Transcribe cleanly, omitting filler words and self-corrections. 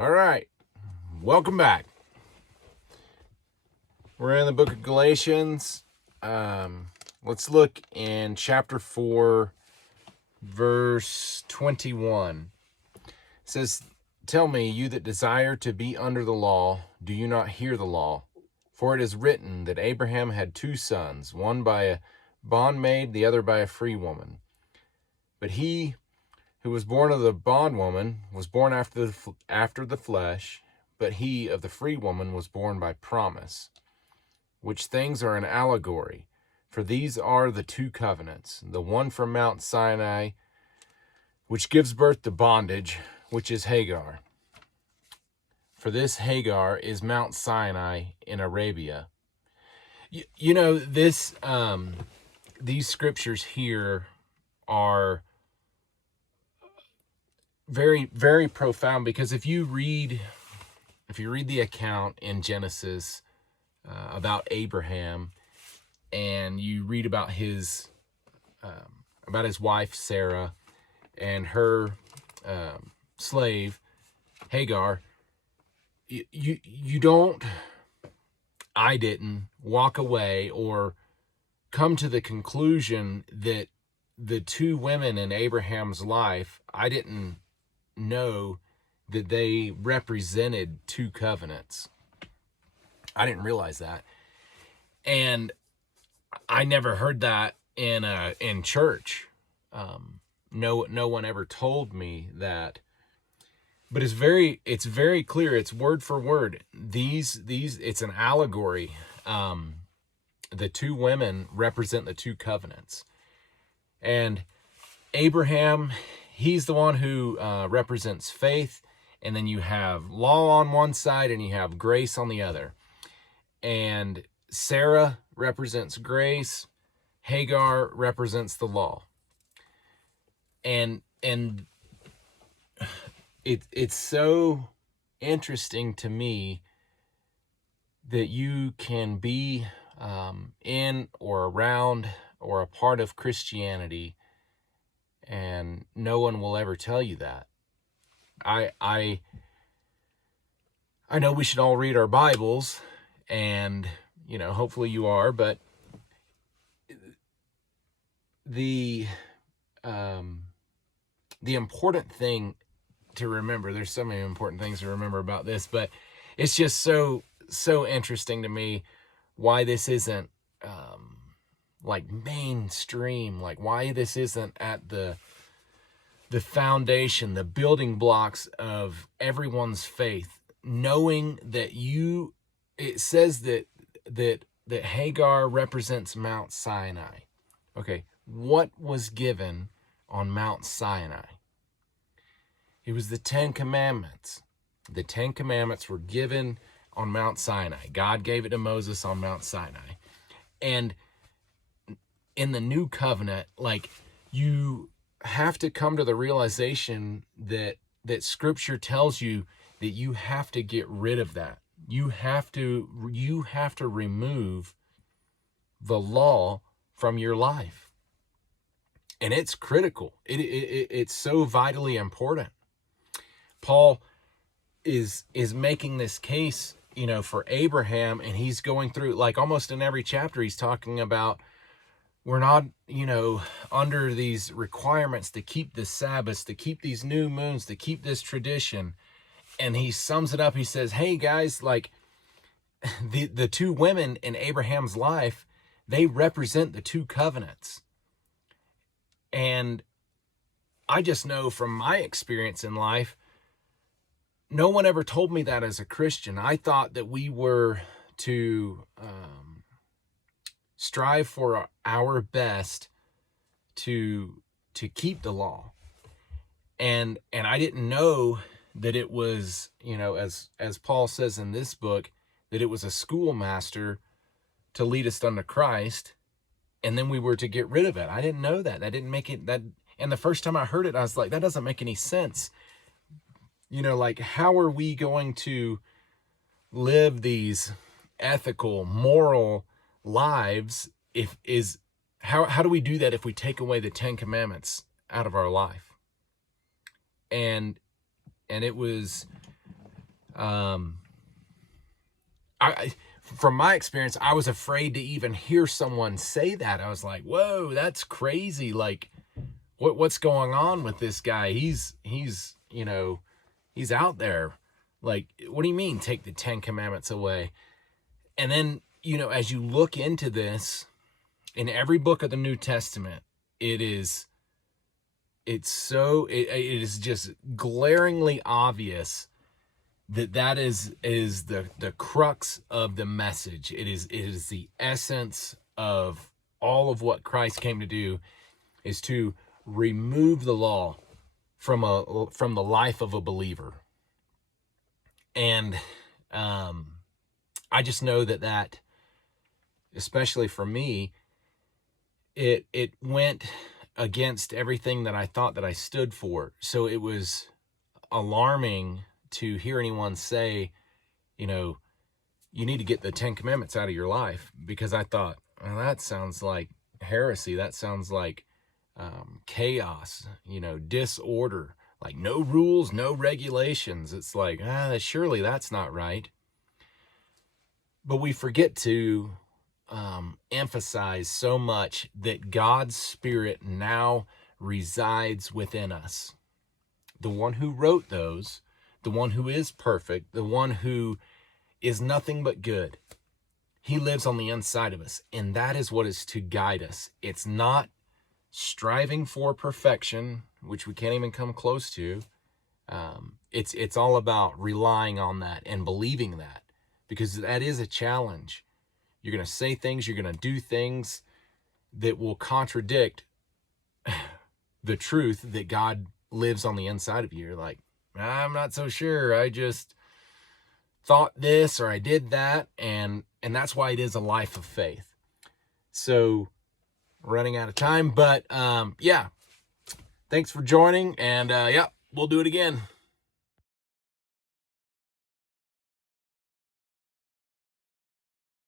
All right, welcome back. We're in the book of Galatians. Let's look in chapter 4, verse 21. It says, "Tell me, you that desire to be under the law, do you not hear the law? For it is written that Abraham had two sons, one by a bondmaid, the other by a free woman. But he who was born of the bondwoman was born after the flesh, but he of the free woman was born by promise, which things are an allegory. For these are the two covenants, the one from Mount Sinai, which gives birth to bondage, which is Hagar. For this Hagar is Mount Sinai in Arabia." These scriptures here are very, very profound, because if you read the account in Genesis about Abraham, and you read about his wife Sarah and her slave Hagar, I didn't walk away or come to the conclusion that the two women in Abraham's life, I didn't know that they represented two covenants. I didn't realize that. And I never heard that in church. No one ever told me that. But it's very clear. It's word for word. It's an allegory. The two women represent the two covenants. And Abraham, he's the one who represents faith. And then you have law on one side and you have grace on the other. And Sarah represents grace. Hagar represents the law. And it's so interesting to me that you can be in or around or a part of Christianity and no one will ever tell you that. I know we should all read our Bibles, and hopefully you are, but the important thing to remember, there's so many important things to remember about this, but it's just so interesting to me why this isn't like mainstream, like why this isn't at the foundation, the building blocks of everyone's faith, knowing that it says that Hagar represents Mount Sinai. Okay, what was given on Mount Sinai? It was the 10 Commandments. The 10 Commandments were given on Mount Sinai. God gave it to Moses on Mount Sinai. And in the new covenant, like, you have to come to the realization that Scripture tells you that you have to get rid of that. You have to remove the law from your life. And it's critical. It's so vitally important. Paul is making this case, for Abraham, and he's going through, like, almost in every chapter, he's talking about we're not, under these requirements to keep the Sabbaths, to keep these new moons, to keep this tradition. And he sums it up. He says, hey guys, like, the two women in Abraham's life, they represent the two covenants. And I just know from my experience in life, no one ever told me that as a Christian. I thought that we were to strive for our best to keep the law. And I didn't know that it was, as Paul says in this book, that it was a schoolmaster to lead us unto Christ, and then we were to get rid of it. I didn't know that. That didn't make it that. And the first time I heard it, I was like, that doesn't make any sense. Like, how are we going to live these ethical, moral lives how do we do that if we take away the 10 Commandments out of our life? And it was From my experience, I was afraid to even hear someone say that. I was like, whoa, that's crazy. Like, what's going on with this guy? He's out there. Like, what do you mean, take the 10 Commandments away? And then, as you look into this, in every book of the New Testament, it is just glaringly obvious that is the crux of the message. It is the essence of all of what Christ came to do, is to remove the law from the life of a believer. And I just know that especially for me, it went against everything that I thought that I stood for. So it was alarming to hear anyone say, you need to get the 10 Commandments out of your life, because I thought, well, that sounds like heresy. That sounds like chaos, disorder, like no rules, no regulations. It's like, surely that's not right. But we forget to emphasize so much that God's Spirit now resides within us. The one who wrote those, the one who is perfect, the one who is nothing but good, he lives on the inside of us, and that is what is to guide us. It's not striving for perfection, which we can't even come close to. It's all about relying on that and believing that, because that is a challenge. You're going to say things, you're going to do things that will contradict the truth that God lives on the inside of you. You're like, I'm not so sure. I just thought this, or I did that. And that's why it is a life of faith. So, running out of time, but yeah, thanks for joining, and we'll do it again.